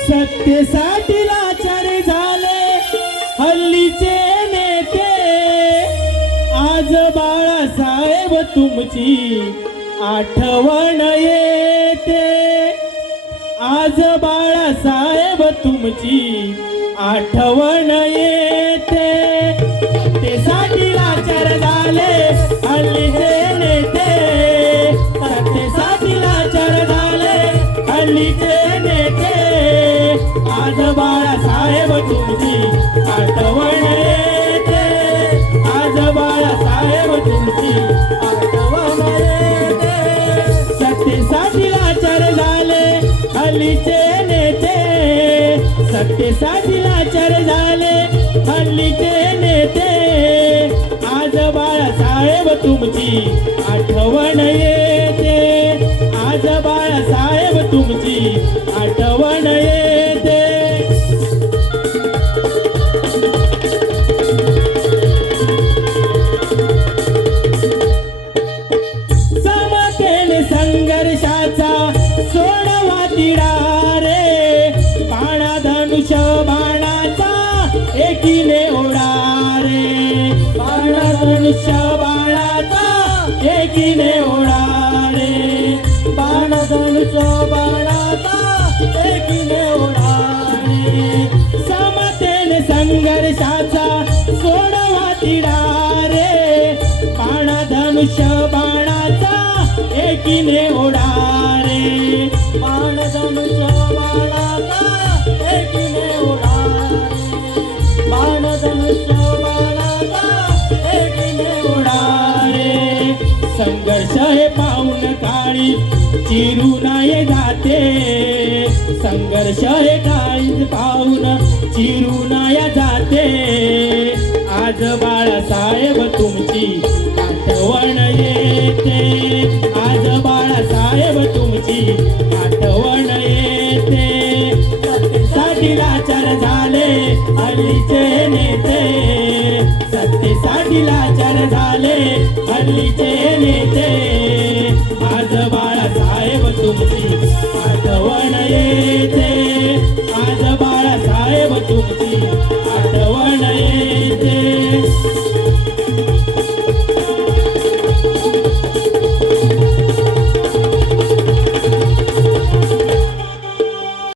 सत्यसाठी लाचार झाले हल्लीचे बाळासाहेब तुमची आठवण येते. आज बाळासाहेब तुमची आठवण येते. ते साठी लाचार झाले हल्लीचे नेते. ते साठी लाचार झाले हल्लीचे नेते. आज बाळासाहेब तुमची आठवण हल्लीचे नेते. सत्य साधीला चर झाले हल्लीचे नेते. आज बाळासाहेब तुमची आठवण येते. आज बाळासाहेब तुमची आठवण येते. समतेने संघर्षाचा सोड एकीने ओढा रे धनुष्या बाळाचा एकीने ओढा रे बाण धनुष्य बाणाचा एकीने ओढा समतेने संघर्षाचा सोडवा तिडा रे बाणा धनुष्य बाणाचा एकीने ओढा संघर्ष हे पाहून काळी. चिरू नाही जाते. संघर्ष हे काळी पाहून चिरू जाते. आज बाळासाहेब तुमची आठवण येते. आज बाळासाहेब तुमची आठवण येते. साठीलाचार लाचार झाले अलीचे नेते. सत्तेसाठी लाचार झाले. हल्लीचे नेते आज बाळासाहेब तुमची आठवण येते.